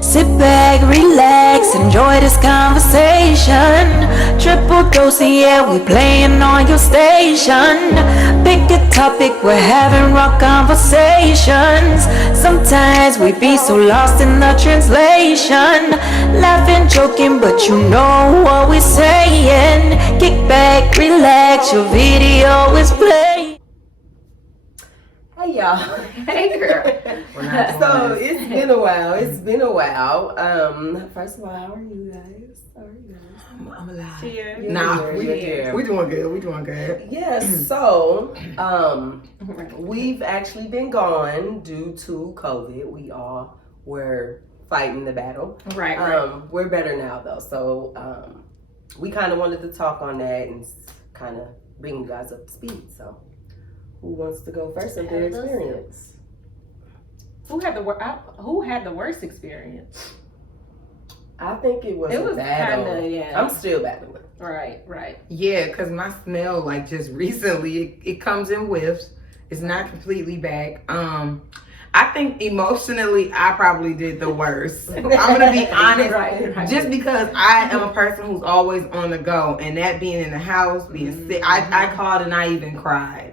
Sit back, relax, enjoy this conversation. Triple dose, yeah, we playing on your station. Pick a topic, we're having raw conversations. Sometimes we be so lost in the translation. Laughing, joking, but you know what we're saying. Kick back, relax, your video is playing. Hey y'all. Hey girl. So it's been a while. First of all, how are you guys? I'm alive. Cheers. Nah, we here. doing good. We doing good. Yes. So we've actually been gone due to COVID. We all were fighting the battle. Right. We're better now though. So we kind of wanted to talk on that and kind of bring you guys up to speed. So. Who wants to go first of their experience? Who had the worst experience? I think it was kind of, yeah. I'm still battling. Right. Yeah, because my smell, like, just recently, it comes in whiffs. It's not completely back. I think emotionally, I probably did the worst. I'm gonna be honest, right. Just because I am a person who's always on the go, and that being in the house, being sick, I called and I even cried.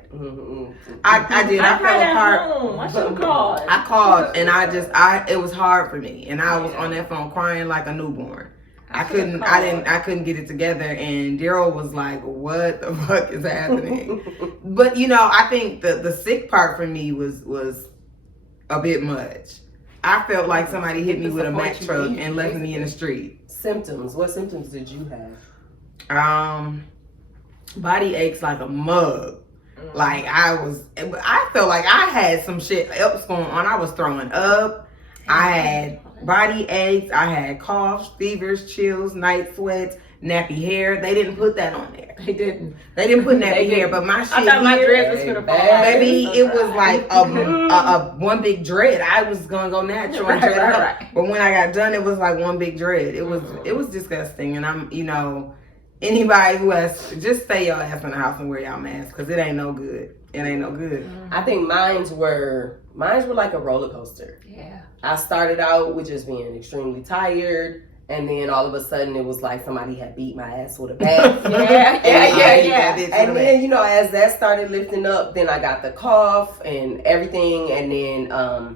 I did. I fell apart. I should have called. I called and it was hard for me, and I was on that phone crying like a newborn. I couldn't get it together, and Daryl was like, "What the fuck is happening?" But I think the sick part for me was a bit much. I felt like somebody hit me with a Mack truck and left me in the street. Symptoms. What symptoms did you have? Body aches like a mug. Like I felt like I had some shit else going on. I was throwing up. I had body aches. I had coughs, fevers, chills, night sweats, nappy hair. They didn't put that on there. They didn't put nappy hair, but my shit I thought my here, dress was gonna fall. Baby, it was like a one big dread. I was gonna go natural and dread it up. Right. But when I got done, it was like one big dread. It was disgusting, and I'm anybody who has, just stay your ass in the house and wear y'all masks, because it ain't no good. It ain't no good. I think mine's were like a roller coaster. Yeah. I started out with just being extremely tired, and then all of a sudden it was like somebody had beat my ass with a bat. Yeah. And then, as that started lifting up, then I got the cough and everything, and then a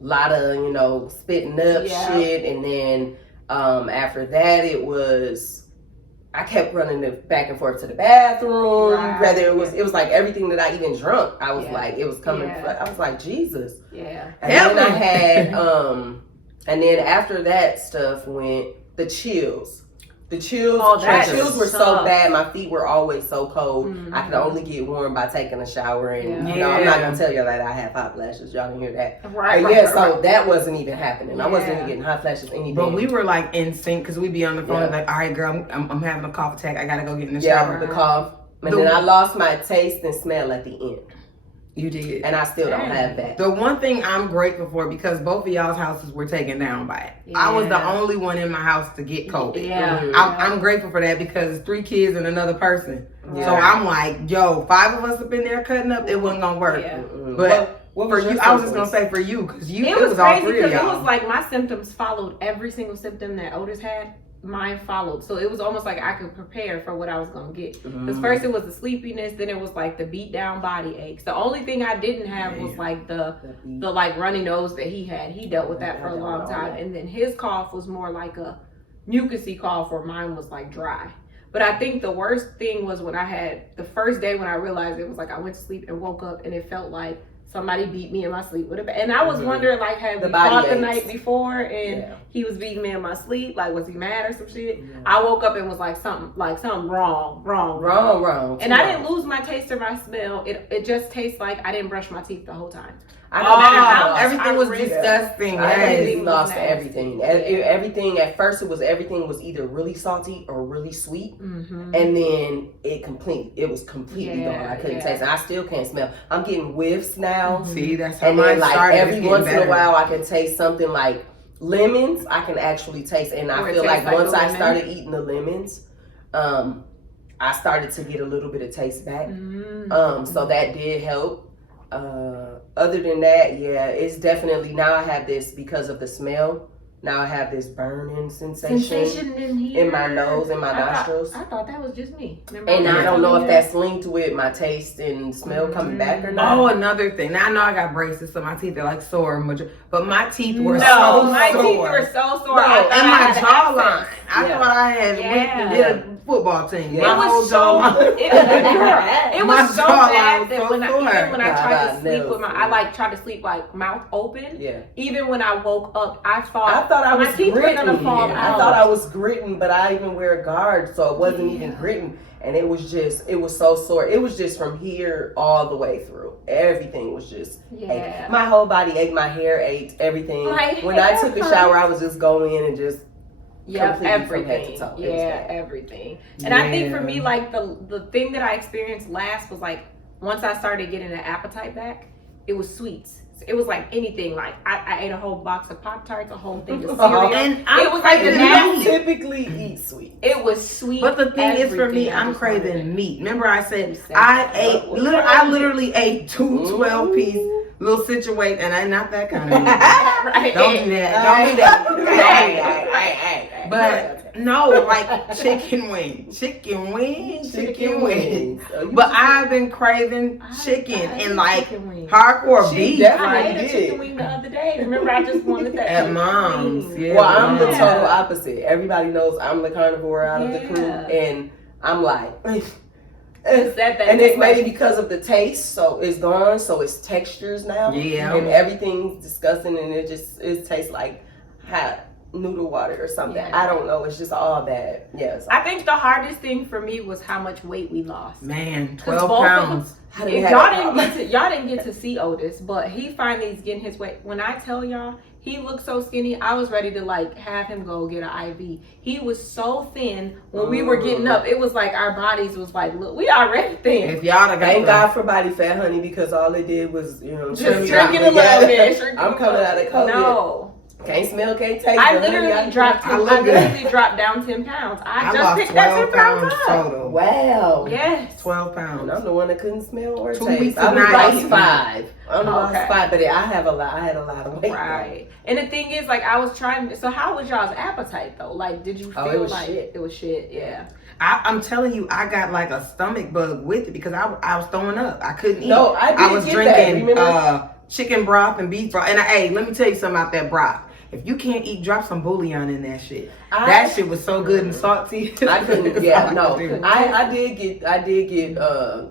lot of spitting up shit, and then after that it was, I kept running back and forth to the bathroom. Right. Whether it was like everything that I even drunk, I was like, it was coming. I was like, Jesus. Yeah. And then I had, and then after that stuff went the chills. The chills were so bad. My feet were always so cold. Mm-hmm. I could only get warm by taking a shower. And I'm not gonna tell you that I had hot flashes. Y'all didn't hear that. Right. So that wasn't even happening. I wasn't even getting hot flashes. Anything. But we were like in sync, because we be on the phone like, all right, girl, I'm having a cough attack. I gotta go get in the shower. The cough. And then I lost my taste and smell at the end. You did. And I still don't have that. The one thing I'm grateful for, because both of y'all's houses were taken down by it. Yeah. I was the only one in my house to get COVID. Yeah. I'm grateful for that, because 3 kids and another person. Yeah. So I'm like, 5 of us have been there cutting up. It wasn't gonna work. Yeah. But what for was you, I was just gonna say for you, because it was all 3 of y'all. It was like my symptoms followed every single symptom that Otis had. Mine followed, so it was almost like I could prepare for what I was gonna get. Because first it was the sleepiness, then it was like the beat down body aches. The only thing I didn't have was like the like runny nose that he had. He dealt with that for a long time, and then his cough was more like a mucusy cough, where mine was like dry. But I think the worst thing was when I had the first day when I realized it was like I went to sleep and woke up and it felt like somebody beat me in my sleep with a bat. And I was wondering, like, had we fought the night before and he was beating me in my sleep? Like, was he mad or some shit? Yeah. I woke up and was like, something wrong. And I didn't lose my taste or my smell. It just tastes like I didn't brush my teeth the whole time. Everything was disgusting. I lost everything. Everything at first, everything was either really salty or really sweet, and then it was completely gone. I couldn't taste it. I still can't smell. I'm getting whiffs now. See, that's how and mine then, started. Every once in a while, I can taste something like lemons. I can actually taste, and I feel like once I started eating the lemons, I started to get a little bit of taste back. So that did help. Other than that, it's definitely, now I have this because of the smell. Now I have this burning sensation in here. in my nose and my nostrils. I thought that was just me. Remember And I don't know if that? that's linked with my taste and smell coming back or not. Oh, another thing. Now I know I got braces, so my teeth are like sore, but my teeth were No, so my sore. teeth were so sore. No, I thought And I my had jawline. abscess. I thought I had went and did a football team. Yeah. My It whole was so jawline. it My was so jawline bad was that so when I, sore. even when I God, tried I to sleep know. with I like tried to sleep like mouth open. Yeah. Even when I woke up, I thought I was my teeth were gonna gritting. fall I out. thought I was gritting, but I even wear a guard, so it wasn't even gritting. And it was so sore. It was just from here all the way through. Everything was just ached. My whole body ached. My hair ached. Everything. When I took a shower, I was just going in and just completely from head to toe. Everything. And I think for me, like the thing that I experienced last was like once I started getting an appetite back, it was sweets. It was like anything. Like I ate a whole box of Pop-Tarts, a whole thing of cereal. And it was like the You nasty. typically eat sweet. It was sweet. But the thing is, for me, I'm craving meat. Remember, I said I literally ate two 12-piece little situate, and I'm not that kind of meat. Right. Don't do that. Don't do that. But no, like chicken wings. But I've been craving chicken and like hardcore beef. I ate a chicken wing the other day. Remember, I just wanted that At mom's. Yeah. Well, I'm the total opposite. Everybody knows I'm the carnivore out of the crew, Yeah. and I'm like, It's that and it's maybe like, because of the taste, so it's gone, so it's textures now. Yeah. And everything's disgusting, and it tastes like hot noodle water or something. Yeah. I don't know. It's just all bad. Yes. I think the hardest thing for me was how much weight we lost. Man, 'Cause 12 both of pounds. Y'all didn't get to see Otis, but he finally is getting his weight. When I tell y'all, he looked so skinny. I was ready to like have him go get an IV. He was so thin when we were getting up. It was like our bodies was like, look, we already thin. If y'all done got Thank God for body fat, honey, because all it did was, Just trim me drinking out. a little bit. I'm coming out of COVID. No. Can't smell, can't taste. I but honey, literally dropped. I literally dropped down 10 pounds. I just lost picked that 10 pounds up. total. Wow. Yes. 12 And pounds. I'm the one that couldn't smell or 2 taste. weeks I of was not lost eating. 5. I'm lost Okay. 5, but I had a lot of weight. Right. And the thing is, like, I was trying. So, how was y'all's appetite though? Like, did you feel it was like shit. it was shit? Yeah. I'm telling you, I got like a stomach bug with it because I was throwing up. I couldn't eat. No, I did was get drinking that, remember? Chicken broth and beef broth. And hey, let me tell you something about that broth. If you can't eat, drop some bouillon in that shit. That shit was so good and salty. I couldn't. That's Yeah, all no. could do. I did get the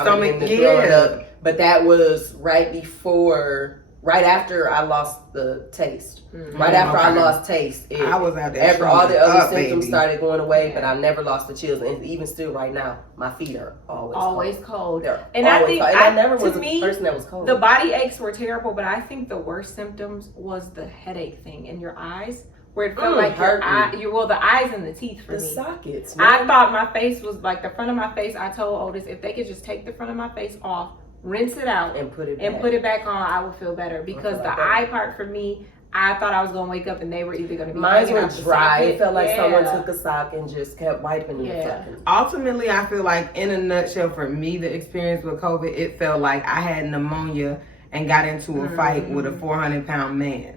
stomach, the throwing up, but that was right after I lost the taste. Right after I lost taste, I was out there. all the other up, symptoms baby. started going away, but I never lost the chills, and even still right now, my feet are always cold. They're And I always think cold. And I never was to a me, person that was cold. the body aches were terrible, but I think the worst symptoms was the headache thing in your eyes, where it felt like hurt the eyes and the teeth for the me. sockets. I Man. thought my face was like the front of my face. I told Otis if they could just take the front of my face off, rinse it out, and put it back on, I would feel better. Because the eye part for me, I thought I was gonna wake up and they were either gonna be Mine hanging were out the dry. socket. It felt like someone Yeah. took a sock and just kept wiping it. Fucking. Ultimately, I feel like in a nutshell, for me, the experience with COVID, it felt like I had pneumonia and got into a fight with a 400-pound man.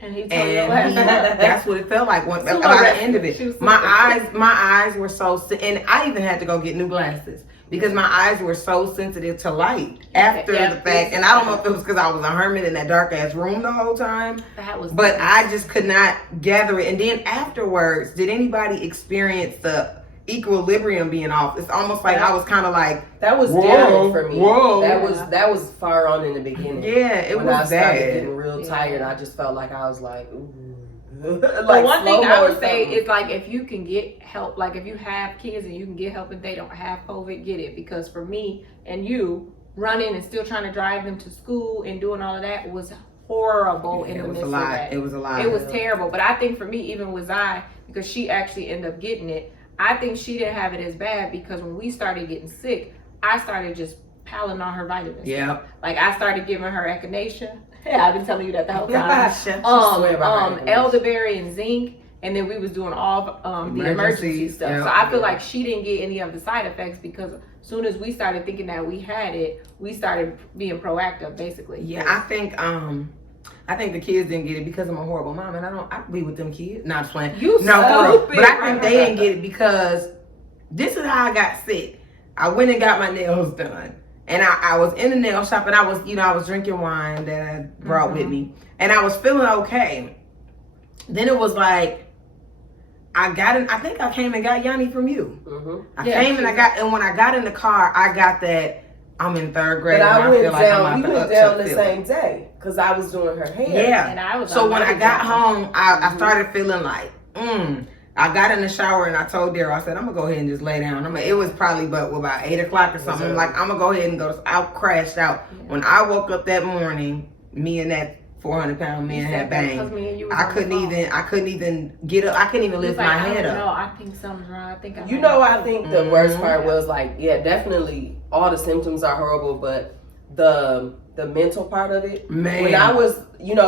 And he told you what? That's what it felt like by the end of it. My eyes were so, and I even had to go get new glasses because my eyes were so sensitive to light after the fact. And I don't know if it was because I was a hermit in that dark ass room the whole time, but I just could not gather it. And then afterwards, did anybody experience the equilibrium being off? It's almost like I was kind of like, that was different for me. That was far on in the beginning. Yeah, it when was I started bad. getting real tired, I just felt like I was like, ooh. But one thing I would say is like if you can get help, like if you have kids and you can get help and they don't have COVID, get it. Because for me and you, running and still trying to drive them to school and doing all of that was horrible in the midst of that. It was a lot. It was terrible. But I think for me, even with Zai, because she actually ended up getting it, I think she didn't have it as bad because when we started getting sick, I started just piling on her vitamins. Yeah. Like I started giving her echinacea. Yeah, I've been telling you that the whole time. Elderberry and zinc, and then we was doing all the emergency stuff. Yeah. So I feel like she didn't get any of the side effects because as soon as we started thinking that we had it, we started being proactive, basically. Yeah, I think I think the kids didn't get it because I'm a horrible mom, and I be with them kids. Not just playing. You no, for real. stupid. But I think they didn't get it because this is how I got sick. I went and got my nails done, and I was in the nail shop, and I was drinking wine that I brought with me, and I was feeling okay. Then it was like I think I came and got Yanni from you. I came and when I got in the car, I got that. I'm in third grade. But I went feel like down. We went down the feeling. same day because I was doing her hair. Yeah. And I was so when I got job. home, I started feeling like, I got in the shower and I told Daryl, I said, I'm gonna go ahead and just lay down. It was probably about 8:00 or something. I'm like, I'm gonna go ahead and go. I crashed out. Yeah. When I woke up that morning, me and that 400-pound man had banged. I couldn't even get up. I couldn't even lift my head up. No, I think something's wrong. I think I think the worst part was like, yeah, definitely all the symptoms are horrible, but the mental part of it. Man. When I was,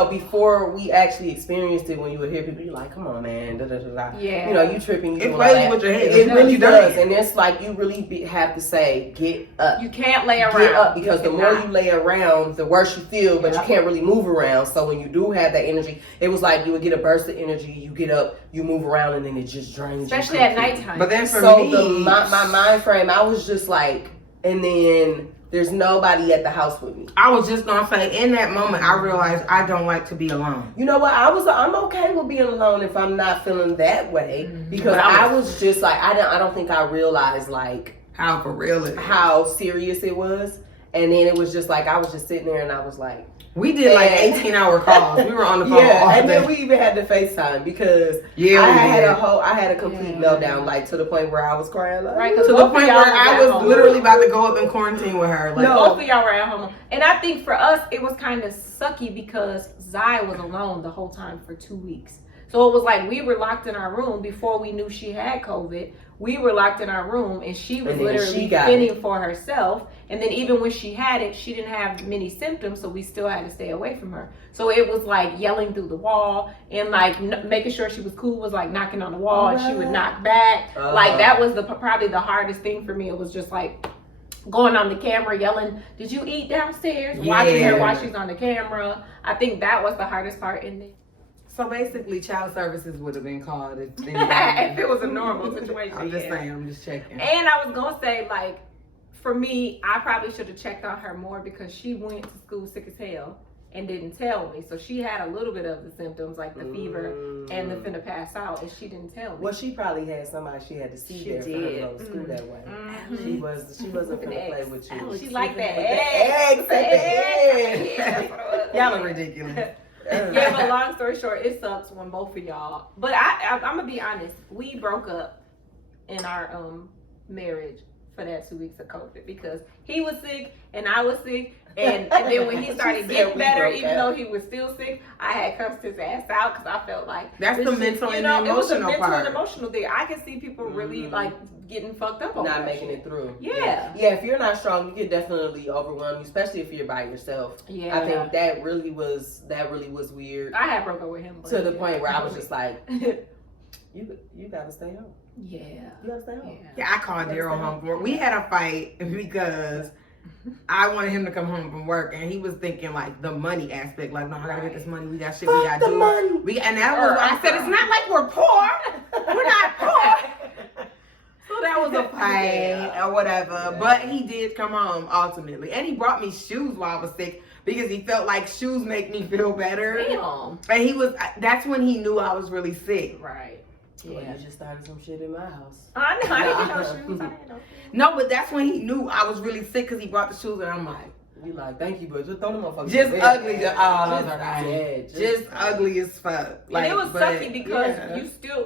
before we actually experienced it, when you would hear people, you're like, come on, man, da da da da. Yeah. You tripping. It plays with your head. It really does. And it's like, you really have to say, get up. You can't lay around. Get up, because the more you lay around, the worse you feel, but you can't really move around. So when you do have that energy, it was like you would get a burst of energy, you get up, you move around, and then it just drains you. Especially at nighttime. But then for me, my mind frame, I was just like, and then there's nobody at the house with me. I was just gonna say, in that moment, I realized I don't like to be alone. You know what? I'm okay with being alone if I'm not feeling that way, because I was just like, I don't think I realized like how for real it is. How serious it was, and then it was just like I was just sitting there and I was like. We did like 18-hour calls. We were on the phone all day. And then we even had to FaceTime because I had a complete meltdown, like to the point where I was crying. Like, right, to the point where I was literally about to go up in quarantine with her. Like, both of y'all were at home. And I think for us, it was kind of sucky because Zai was alone the whole time for 2 weeks. So it was like we were locked in our room before we knew she had COVID. We were locked in our room and she was literally fending for herself. And then even when she had it, she didn't have many symptoms, so we still had to stay away from her. So it was like yelling through the wall and like making sure she was cool was like knocking on the wall and she would knock back. Like that was probably the hardest thing for me. It was just like going on the camera yelling, did you eat downstairs? Watching her while she's on the camera. I think that was the hardest part in there. So basically, child services would have been called if it was a normal situation. I'm just saying, I'm just checking. And I was gonna say, like, for me, I probably should have checked on her more because she went to school sick as hell and didn't tell me. So she had a little bit of the symptoms, like the fever and the finna pass out, and she didn't tell me. Well, she probably had somebody she had to see there for her to go to school that way. She wasn't finna play with you. She liked that eggs. Y'all are ridiculous. Yeah, but long story short, it sucks when both of y'all. But I'm gonna be honest. We broke up in our marriage for that 2 weeks of COVID because he was sick and I was sick, and then when he started getting better, even though he was still sick, I had cussed his ass out because I felt like that's the mental and the emotional part. It was a mental and emotional thing. I can see people really like getting fucked up over not making it through. Yeah. If you're not strong, you can definitely overwhelm you, especially if you're by yourself. Yeah, I think that really was weird. I had broke up with him to the point where I was just like, you gotta stay home. Yeah, you gotta stay home. Yeah, I called Daryl home from work. We had a fight because I wanted him to come home from work, and he was thinking like the money aspect, like, no, I gotta get this money. We got shit we gotta do. Money. And that was I said, it's not like we're poor. We're not poor. So that was a fight or whatever. But he did come home ultimately, and he brought me shoes while I was sick because he felt like shoes make me feel better. Damn. And that's when he knew I was really sick. Right. Yeah, well, you just started some shit in my house. I know. I didn't know shoes. No, but that's when he knew I was really sick because he brought the shoes, and I'm like, you like, thank you, but just throw them motherfuckers. Just ugly. Just ugly as fuck. Like, and it was sucky because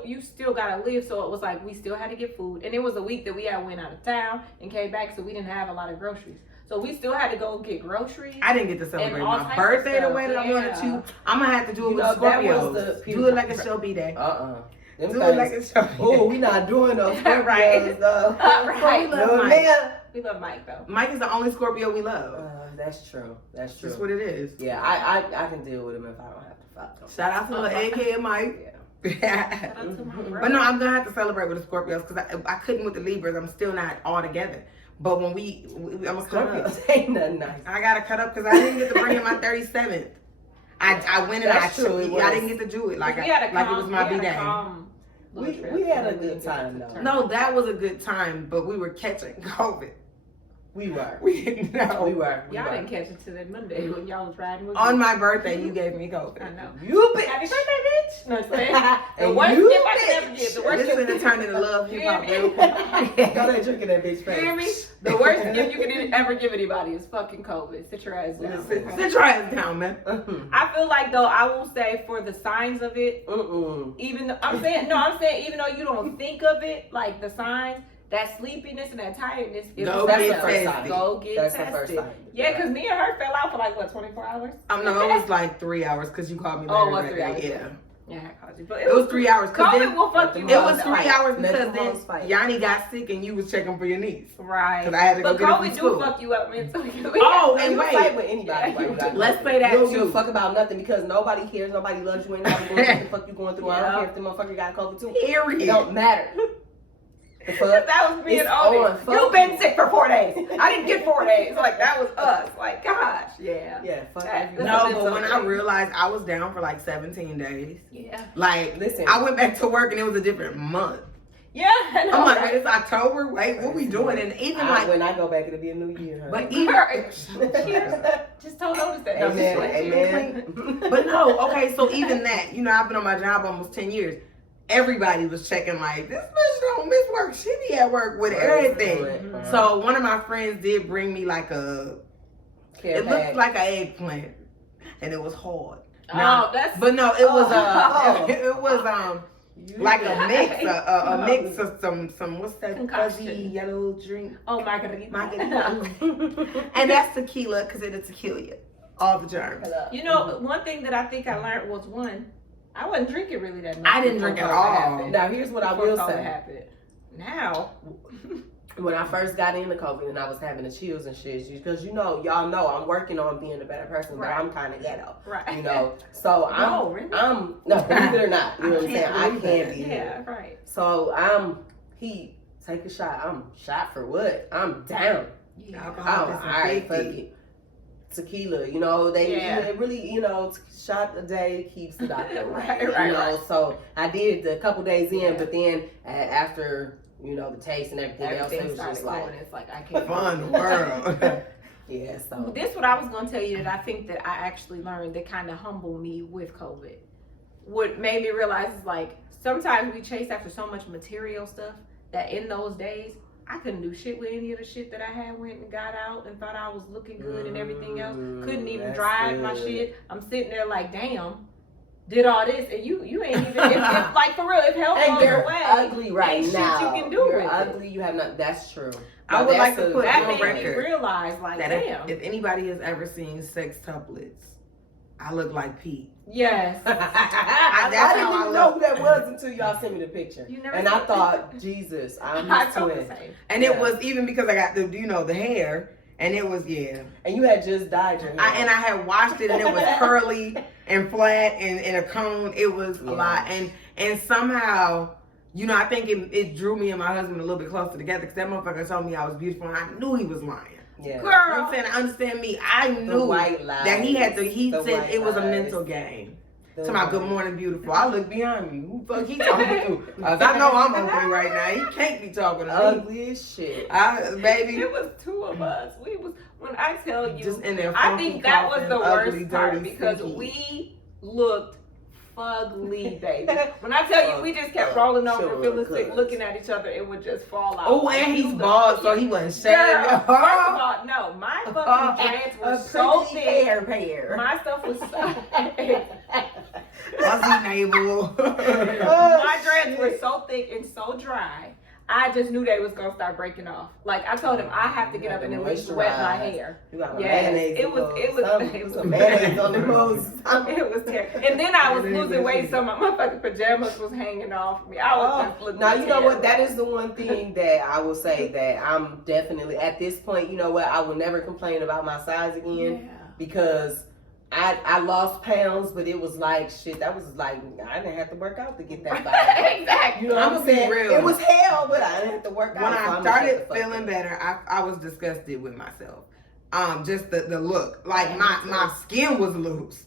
you still gotta live. So it was like we still had to get food, and it was a week that we had went out of town and came back, so we didn't have a lot of groceries. So we still had to go get groceries. I didn't get to celebrate my birthday the way that I wanted to. I'm gonna have to do it with Scorpios. Do it like a show B-Day. Them do it like a show. Oh, we not doing those Scorpios. Right. Right. We love Mike though. Mike is the only Scorpio we love. That's true. That's true. That's what it is. Yeah, I can deal with him if I don't have to fight them. Shout out to the egghead Mike. Yeah. But no, I'm gonna have to celebrate with the Scorpios because I couldn't with the Libras. I'm still not all together. But when I'm a cut up. Ain't nothing nice. I gotta cut up because I didn't get to bring in my 37th. I went and That's true, it I was. didn't get to do it like We had a like it was my calm- we B-day. had a calm little We trip. had a We good didn't get time, to though. turn. No, that was a good time, but we were catching COVID. We were. We no. We were. Y'all didn't catch it till that Monday when y'all was riding with On me. my birthday, you gave me COVID. I know. You bitch. Happy birthday, bitch! No, I'm saying. The And worst you gift I could ever give. The worst This is gift. gonna turn into love hip hop You hear real me? quick. Go there drinking that bitch You hear me? face. The worst gift you could ever give anybody is fucking COVID. Sit your ass down. Sit your ass down, man. I feel like though I will say for the signs of it, Mm-mm. even though I'm saying even though you don't think of it, like the signs, that sleepiness and that tiredness is Go That's get the first sign. Go get That's tested. the first sign. Yeah, because me and her fell out for like what 24 hours. No, it was like 3 hours because you called me later Oh, it was that 3 day. hours. Yeah. Yeah, I called you, but It was 3 hours. COVID will fuck you It up. was 3 hours Let because the hoes fight. then Yanni got sick and you was checking for your niece. Right. 'Cause I had to go but get her from COVID do school. fuck you up mentally. Oh, And and you wait. fight with anybody. Yeah, right? you Like, do. Let's say that you don't give too. a fuck about nothing because nobody cares, nobody loves you, ain't nobody going through what the fuck you going through. I don't Yeah. care if the motherfucker got COVID too. Period. It don't matter. The fuck? That was being It's honest. on. You've been sick for 4 days. I didn't get 4 days. Like that was us. Like gosh, yeah. Yeah, fuck That- everybody. No, That's but when I something. realized I was down for like 17 days, Yeah. like, Listen. I went back to work and it was a different month. Yeah. I know, I'm like, right? wait, it's October? Wait, what we doing? And even like, when I go back, it'll be a new year. but Honey. even, Just told Otis that. No, Amen. just Amen. but no, okay, so even that, you know, I've been on my job almost 10 years. Everybody was checking like, this bitch don't miss work. She be at work with everything. Right. So one of my friends did bring me like it looked like an eggplant, and it was hard. Oh, that's. But no, it was Oh. it was like a mix, a mix of some what's that Concoction. fuzzy yellow drink? Oh my god. And that's tequila because it'll kill you, all the germs. You know, one thing that I think I learned was I wasn't drinking really that much. I didn't before drink at COVID all. happened. Now here's what I Before will COVID say. happened. Now, When I first got into COVID and I was having the chills and shit, because y'all know I'm working on being a better person, Right. but I'm kind of ghetto, right? you know. So No, really? I'm no, believe it or not, you know what I'm saying. I believe can't that. be Yeah, here. right. So he take a shot. I'm shot for what? I'm down. Alcohol Oh, all right, fuck disinfectant. it. Tequila, you know, they Yeah. it really, shot a day keeps the doctor away. Right, you right, know, right. so I did a couple days in, Yeah. but then after, the taste and everything else, it Everything was started just going. like, It's like I can't. Fun world. yeah, so. This what I was gonna tell you that I think that I actually learned that kind of humbled me with COVID. What made me realize is like sometimes we chase after so much material stuff that in those days I couldn't do shit with any of the shit that I had went and got out and thought I was looking good and everything else. Couldn't even That's drive my good. shit. I'm sitting there like, damn, did all this and you ain't even if like for real, if health And goes you're away, ugly right ain't now. shit you can do You're with it. ugly. You have not. That's true. I would like to put that on made me record realize like, that damn. if anybody has ever seen sextuplets, I look like Pete. Yes. I That's didn't how I even know look. who that was until y'all sent me the picture. You never And I seen- thought, Jesus, I'm I his felt the twin. same. And it was even because I got the hair, and it was And you had just dyed your hair. I had washed it and it was curly and flat and in a cone. It was a Yeah. lot, and somehow, I think it drew me and my husband a little bit closer together because that motherfucker told me I was beautiful, and I knew he was lying. yeah. You know what I'm saying? Understand me. I The knew white lies. that he had to. He The said white it was a lies. mental game. The To my white- good morning, beautiful. I look beyond me. Who fuck he talking to? 'Cause I know I'm ugly right now. He can't be talking to me. Ugly as shit. Baby, It was two of us. We was when I tell you, just in there. I funky, think that was the coughing, worst ugly, part dirty, because stinky. we looked fugly, baby. When I tell you, we just kept rolling over, Sure, feeling sick, cuz. looking at each other. It would just fall out. Oh, Like, and you he's look- bald, so he wasn't Girl, shaving. first of all, no, my fucking dreads were so thick. Pear. My stuff was so. Fuzzy navel. My dreads were so thick and so dry. I just knew they was gonna start breaking off. Like I told him, I have to get up and at least wet my hair. You got Yes, mayonnaise. it was some mayonnaise on the nose. It was terrible. And then I was losing weight, so my motherfucking pajamas was hanging off me. I was just looking. Now you know what? terrible. That is the one thing that I will say that I'm definitely at this point. You know what? I will never complain about my size again because I lost pounds, but it was like shit. That was like I didn't have to work out to get that body. Exactly. You know what I'ma I'm be saying? real. It was hell, but I didn't have to work out. When so I I'ma started shut the fuck feeling up. better, I was disgusted with myself. Just the look. Like Yeah, my me too. my skin was loose.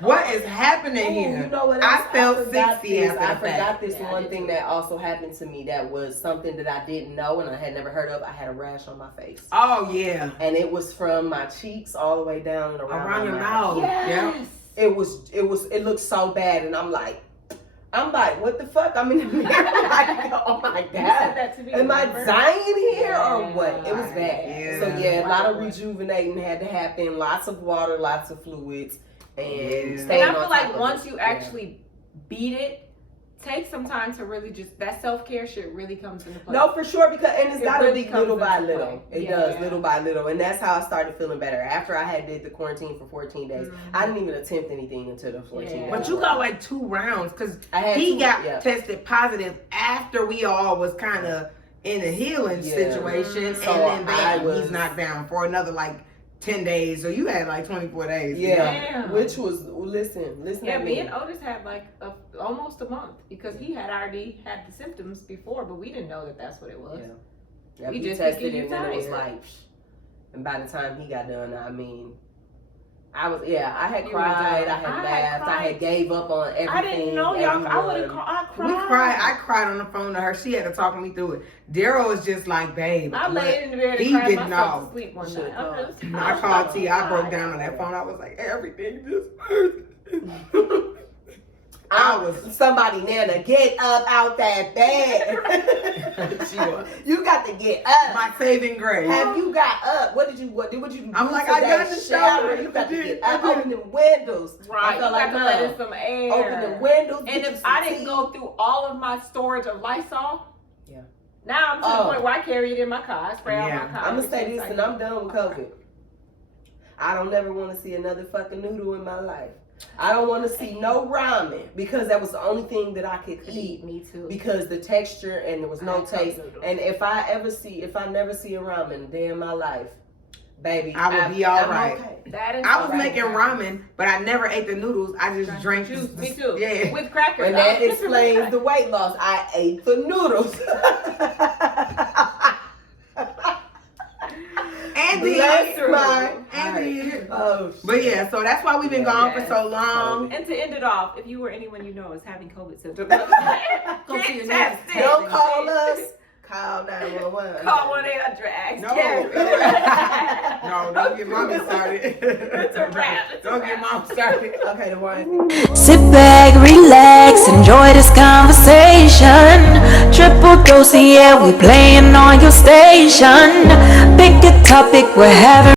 What is happening here? You know what? I felt 60 after the I forgot fact. this one thing that also happened to me that was something that I didn't know and I had never heard of. I had a rash on my face. Oh yeah. And it was from my cheeks all the way down and around your my mouth. Yes. Yeah. It looked so bad, and I'm like, what the fuck? I'm in the mirror. Like, oh my You said God. that to me. Am I remember? dying here or Yeah. what? It was bad. Yeah. So yeah, a lot of rejuvenating had to happen. Lots of water, lots of fluids, and And staying I on feel top like of once it. you actually beat it, take some time to really just that self-care shit really comes into play. No, for sure, because and it's It gotta really be little comes by into little. play. It Yeah, does yeah. little by little, and that's how I started feeling better. After I had did the quarantine for 14 days, I didn't even attempt anything until the 14 days. But you got like 2 rounds because I had he two, got yeah. tested positive after we all was kind of in a healing Yeah. situation, So and then I bam, was- he's knocked down for another like 10 days. So you had like 24 days. Yeah, Damn. which was listen Yeah, to me me. and Otis had like almost a month because he had already had the symptoms before, but we didn't know that that's what it was. Yeah, We we just tested thinking it, you and then it was tired. like, and by the time he got done, I mean, I had You cried, were done. I had I had laughed, I cried. had gave up on everything. I didn't know y'all. I would have everyone. I cried. We cried. I cried on the phone to her. She had to talk me through it. Daryl was just like, babe. I laid in the bed and he cried didn't myself know. to sleep one Should've night. I'm called. just- I called T. I broke down on that phone. I was like, everything just hurts. I was. Somebody, Nana, get up out that bed. She was. You got to get up. My saving grace. Have you got up? What did you do? I'm like, I got in the shower. You got to I did. get up. I did. Open the windows. Right, I you felt got like to let in Mom. some air. Open the windows. And get you if some I didn't tea. go through all of my storage of Lysol, Yeah. now I'm to the Oh. point where I carry it in my car. I spray out Yeah. my car. I'm gonna say every this, chance and I I'm get. done with COVID. I don't ever want to see another fucking noodle in my life. I don't want to see no ramen because that was the only thing that I could eat. Me too. Because the texture and there was no I had taste. noodles. And if I never see a ramen a day in my life, baby, I will be all I'm right. Okay. That is I was right. making ramen, but I never ate the noodles. I just drank juice. the- Me too. Yeah. With crackers. And I that was sipping with explains crackers. the weight loss. I ate the noodles. Andy, Bless my Andy. heart. Oh, shit. But yeah, so that's why we've been gone for Yes. so long. And to end it off, if you or anyone you know is having COVID symptoms, go see your Get nurse. tested. Don't call us. Call 911. Call one of your drags. No. Carry. No, don't get mommy started. It's a wrap. It's a Don't wrap. get mom started. Okay, the one. Sit back, relax, enjoy this conversation. Triple dose, yeah, we playing on your station. Pick a topic, we're having